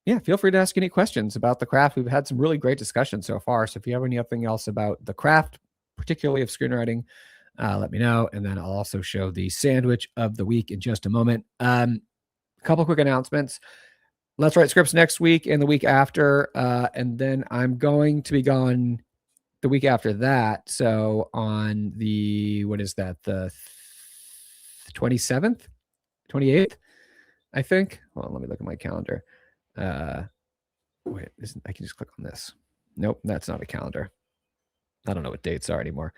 yeah, feel free to ask any questions about the craft. We've had some really great discussions so far. So if you have anything else about the craft, particularly of screenwriting, let me know. And then I'll also show the sandwich of the week in just a moment. A couple quick announcements. Let's Write Scripts next week and the week after. And then I'm going to be gone the week after that. So on the, what is that? The 27th, 28th, I think. Well, let me look at my calendar. Wait, I can just click on this. Nope, that's not a calendar. I don't know what dates are anymore.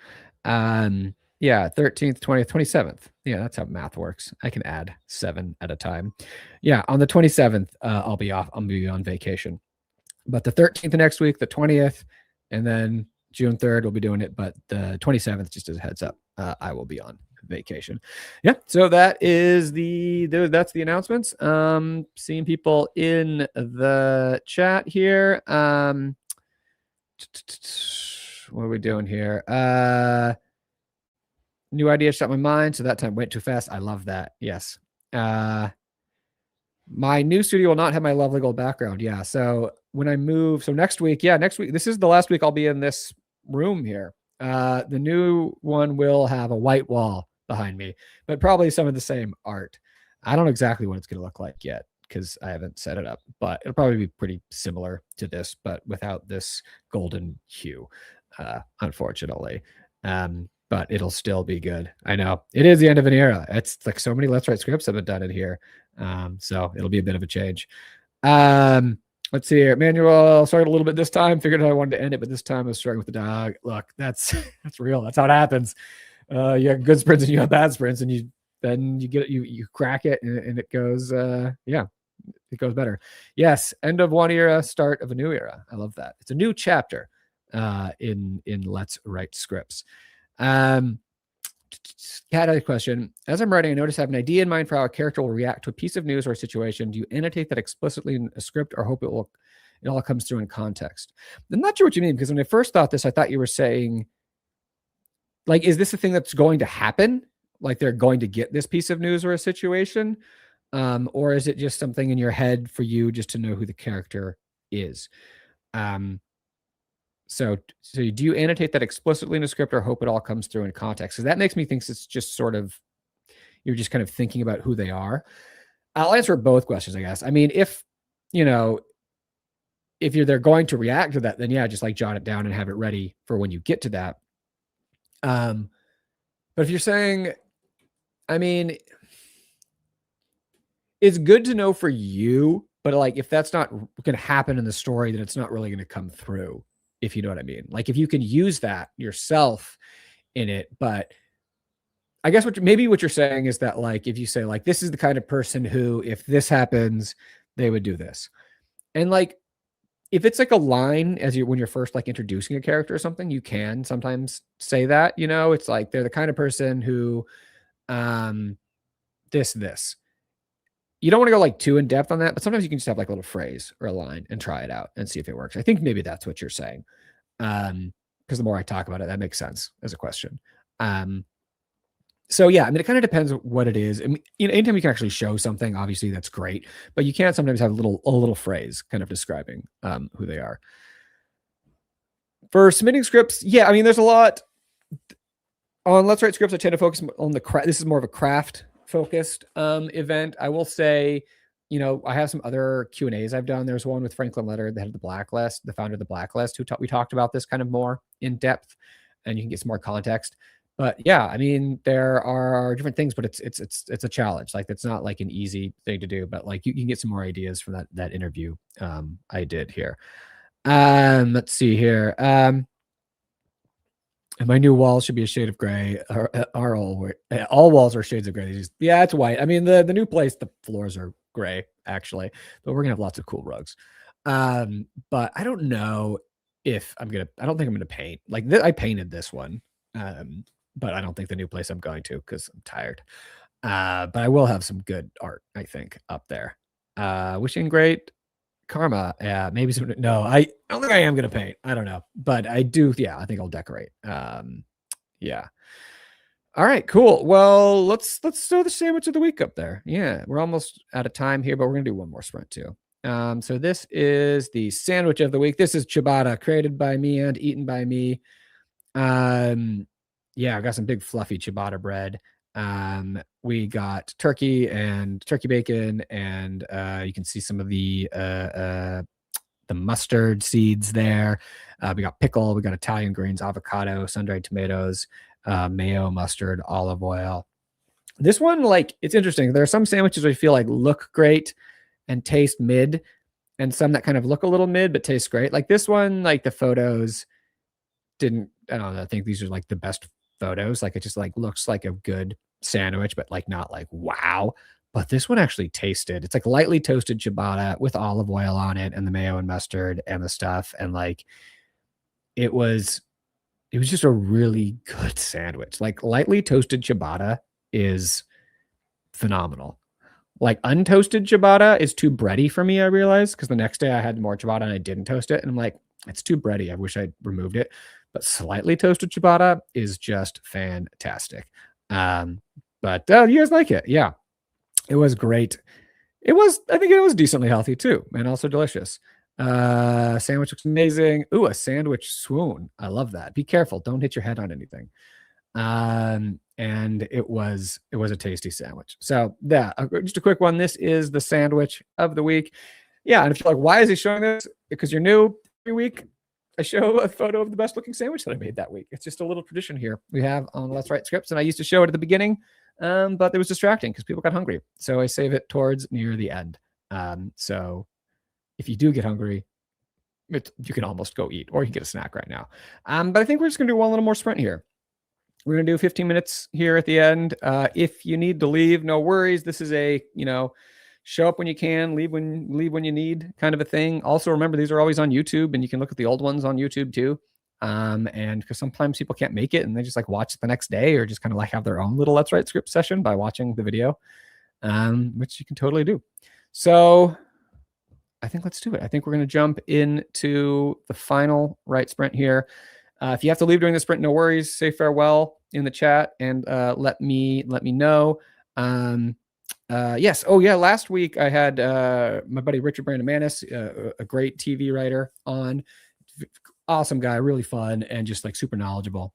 Yeah, 13th, 20th, 27th. Yeah, that's how math works. I can add 7 at a time. Yeah, on the 27th, I'll be off. I'll be on vacation. But the 13th of next week, the 20th, and then June 3rd, we'll be doing it. But the 27th, just as a heads up, I will be on vacation. Yeah, so that is that's the announcements. Seeing people in the chat here. What are we doing here? New idea shut my mind, so that time went too fast. I love that. Yes. My new studio will not have my lovely gold background. Yeah. So when I move, so next week, this is the last week I'll be in this room here. The new one will have a white wall behind me, but probably some of the same art. I don't know exactly what it's going to look like yet because I haven't set it up, but it'll probably be pretty similar to this, but without this golden hue, unfortunately. But it'll still be good. I know it is the end of an era. It's like so many Let's Write Scripts have been done in here. So it'll be a bit of a change. Let's see here. Manual started a little bit this time. Figured out I wanted to end it, but this time I was struggling with the dog. Look, that's real. That's how it happens. You have good sprints and you have bad sprints, and you crack it and it goes it goes better. Yes, end of one era, start of a new era. I love that. It's a new chapter in Let's Write Scripts. Kat had a question. As I'm writing, I notice I have an idea in mind for how a character will react to a piece of news or a situation. Do you annotate that explicitly in a script, or hope it all comes through in context? I'm not sure what you mean, because when I first thought this, I thought you were saying, like, is this a thing that's going to happen? Like they're going to get this piece of news or a situation? Or is it just something in your head for you just to know who the character is? So do you annotate that explicitly in a script, or hope it all comes through in context? Because that makes me think it's just sort of, you're just kind of thinking about who they are. I'll answer both questions, I guess. I mean, if they're going to react to that, then yeah, just like jot it down and have it ready for when you get to that. But if you're saying, I mean, it's good to know for you, but like if that's not going to happen in the story, then it's not really going to come through, if you know what I mean. Like if you can use that yourself in it, but I guess what you're saying is that, like, if you say like, this is the kind of person who, if this happens, they would do this. And like, if it's like a line when you're first like introducing a character or something, you can sometimes say that, it's like, they're the kind of person who, this. You don't want to go like too in depth on that, but sometimes you can just have like a little phrase or a line and try it out and see if it works. I think maybe that's what you're saying. Because the more I talk about it, that makes sense as a question. So yeah, I mean, it kind of depends on what it is. I mean, anytime you can actually show something, obviously that's great, but you can sometimes have a little phrase kind of describing who they are. For submitting scripts, yeah, I mean, there's a lot on Let's Write Scripts. I tend to focus on this is more of a craft focused event. I will say I have some other Q&As I've done. There's one with Franklin Leonard, the head of the Blacklist, the founder of the Blacklist, we talked about this kind of more in depth, and you can get some more context. But yeah, I mean, there are different things, but it's a challenge. Like, it's not like an easy thing to do, but like you can get some more ideas from that interview I did here. Let's see here. And my new walls should be a shade of gray. Are all walls are shades of gray. Yeah, it's white. I mean, the new place, the floors are gray actually, but we're gonna have lots of cool rugs. But I don't know if I don't think I'm gonna paint. Like, I painted this one, but I don't think the new place I'm going to, because I'm tired. But I will have some good art, I think, up there. Wishing great karma. Yeah, maybe some. No, I don't think I am gonna paint. I don't know, but I do. Yeah, I think I'll decorate. Yeah. All right, cool. Well, let's throw the sandwich of the week up there. Yeah, we're almost out of time here, but we're gonna do one more sprint too. So this is the sandwich of the week. This is ciabatta, created by me and eaten by me. Yeah, I got some big fluffy ciabatta bread. We got turkey and turkey bacon, and you can see some of the mustard seeds there. We got pickle, we got Italian greens, avocado, sun-dried tomatoes, mayo, mustard, olive oil. This one, like, it's interesting. There are some sandwiches I feel like look great and taste mid, and some that kind of look a little mid but taste great. Like this one, like the photos didn't, I don't know, I think these are like the best photos. Like, it just like looks like a good sandwich, but like not like wow. But this one actually tasted, it's like lightly toasted ciabatta with olive oil on it and the mayo and mustard and the stuff. And like, it was just a really good sandwich. Like, lightly toasted ciabatta is phenomenal. Like, untoasted ciabatta is too bready for me, I realized, because the next day I had more ciabatta and I didn't toast it. And I'm like, it's too bready. I wish I'd removed it. But slightly toasted ciabatta is just fantastic. But you guys like it? Yeah, it was great. I think it was decently healthy too, and also delicious. Sandwich looks amazing. Ooh, a sandwich swoon. I love that. Be careful. Don't hit your head on anything. And it was a tasty sandwich. So yeah, just a quick one. This is the sandwich of the week. Yeah, and if you're like, why is he showing this? Because you're new. Every week I show a photo of the best looking sandwich that I made that week. It's just a little tradition here we have on Let's Write Scripts, and I used to show it at the beginning, but it was distracting because people got hungry. So I save it towards near the end. So if you do get hungry, you can almost go eat, or you can get a snack right now. But I think we're just gonna do one little more sprint here. We're gonna do 15 minutes here at the end. If you need to leave, no worries. This is a, show up when you can, leave when you need kind of a thing. Also, remember, these are always on YouTube, and you can look at the old ones on YouTube too. And because sometimes people can't make it and they just like watch it the next day, or just kind of like have their own little Let's Write Script session by watching the video, which you can totally do. So I think let's do it. I think we're going to jump into the final Write Sprint here. If you have to leave during the sprint, no worries. Say farewell in the chat and let me know. Yes. Oh yeah. Last week I had my buddy Richard Brandon Manis, a great TV writer, on. Awesome guy, really fun, and just like super knowledgeable.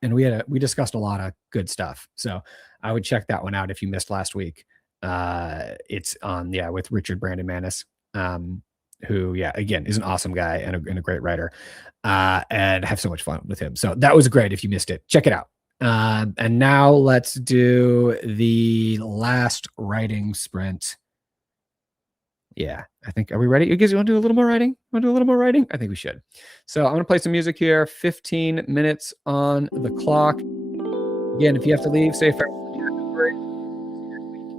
And we discussed a lot of good stuff. So I would check that one out if you missed last week. It's on, with Richard Brandon Manis, who, again, is an awesome guy and a great writer, and have so much fun with him. So that was great. If you missed it, check it out. And now let's do the last writing sprint. Yeah, I think, are we ready? You guys want to do a little more writing? I think we should. So I'm going to play some music here. 15 minutes on the clock. Again, if you have to leave, say farewell.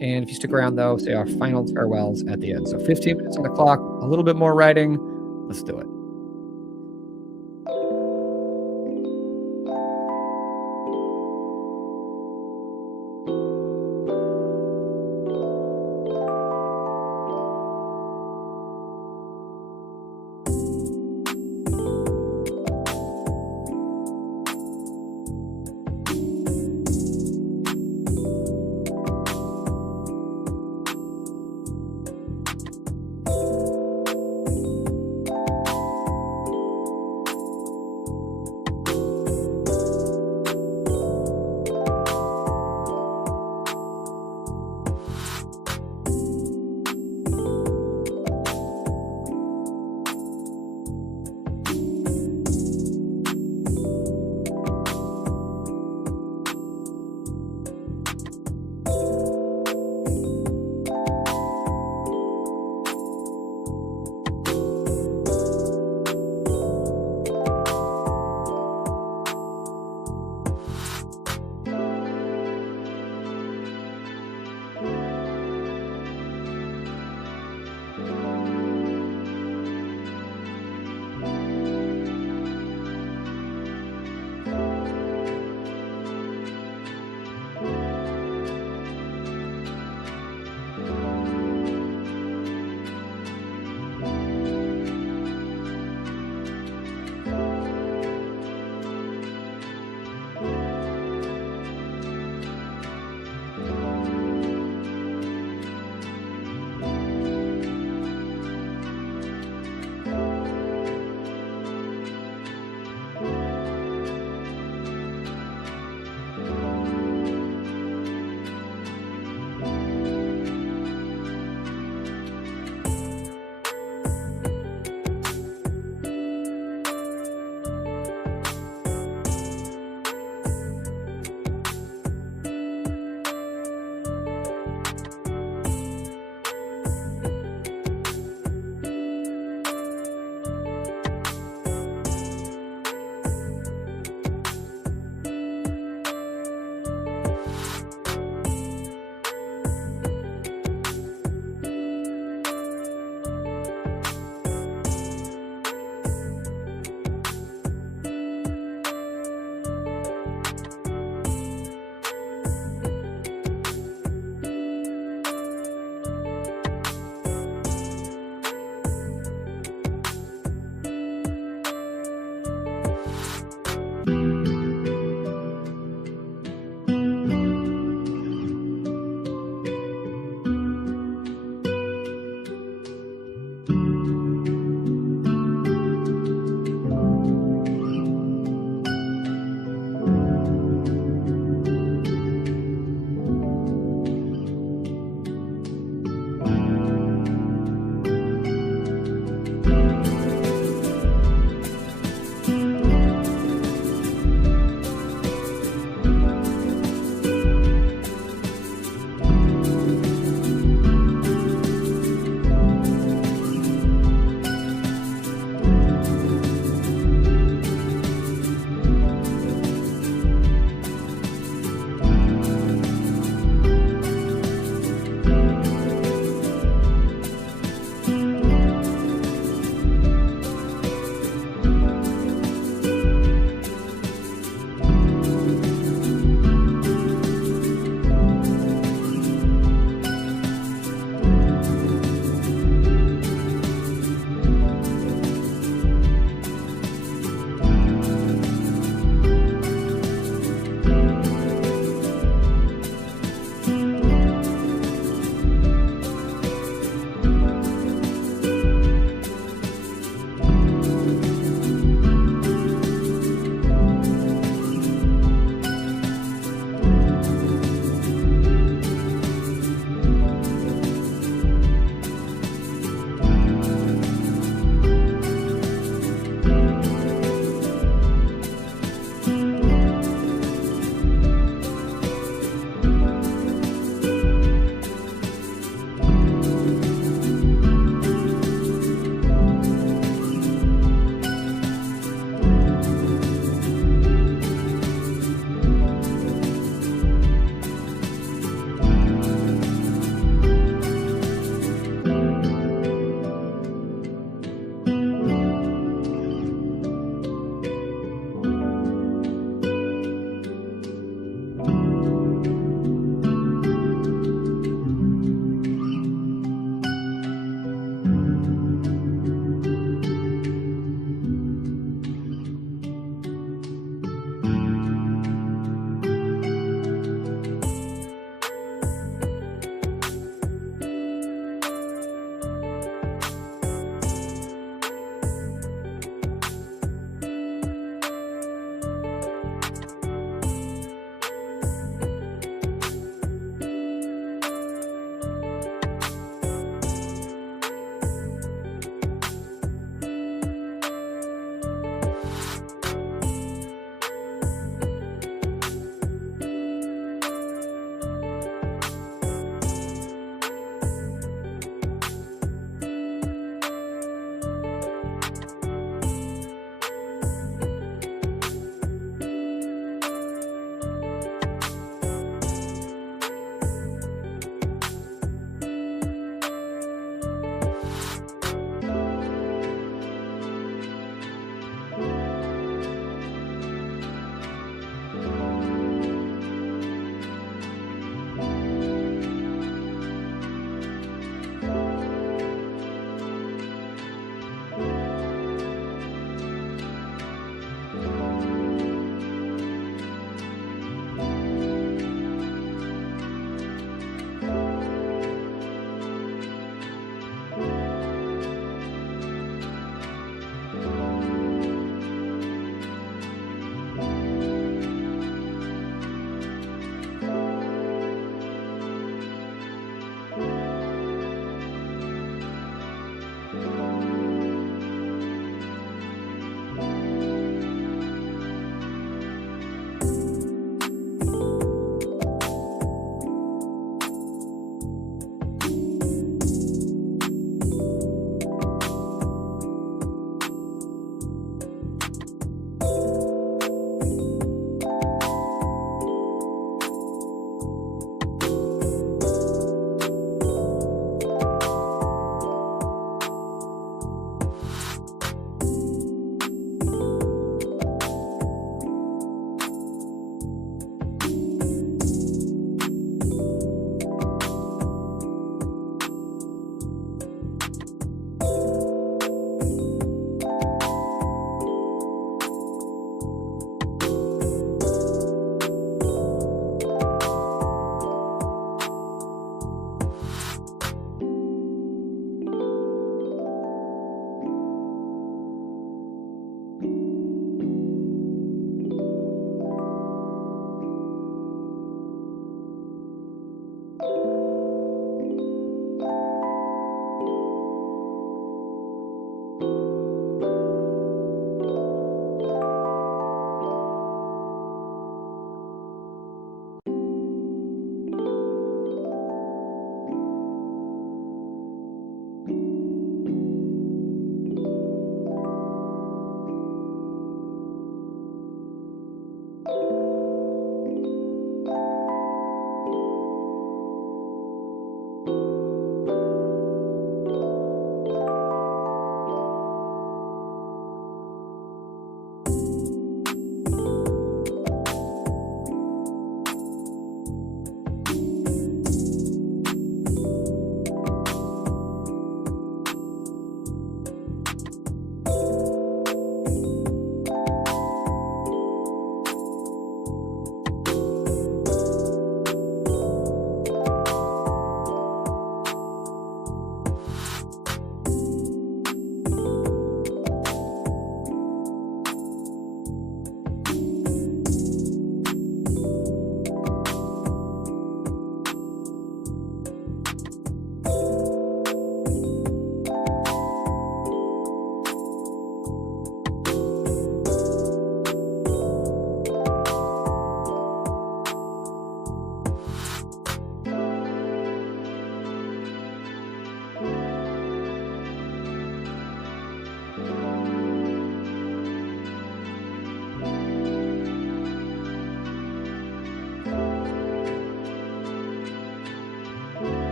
And if you stick around, though, say our final farewells at the end. So 15 minutes on the clock, a little bit more writing. Let's do it.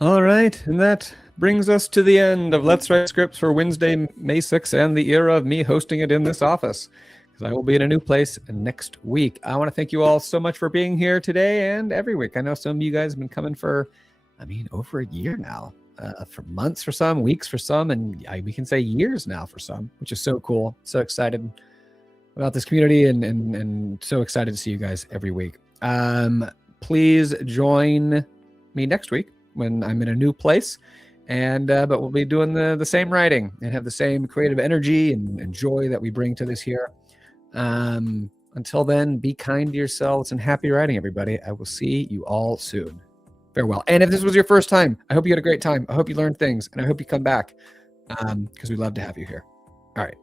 All right, and that brings us to the end of Let's Write Scripts for Wednesday, May 6th, and the era of me hosting it in this office, because I will be in a new place next week. I want to thank you all so much for being here today and every week. I know some of you guys have been coming for, over a year now, for months for some, weeks for some, and we can say years now for some, which is so cool. So excited about this community and so excited to see you guys every week. Please join me next week when I'm in a new place, but we'll be doing the same writing and have the same creative energy and joy that we bring to this here. Until then, be kind to yourselves and happy writing, everybody. I will see you all soon. Farewell. And if this was your first time, I hope you had a great time. I hope you learned things, and I hope you come back, because we'd love to have you here. All right.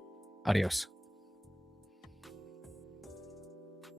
Adios.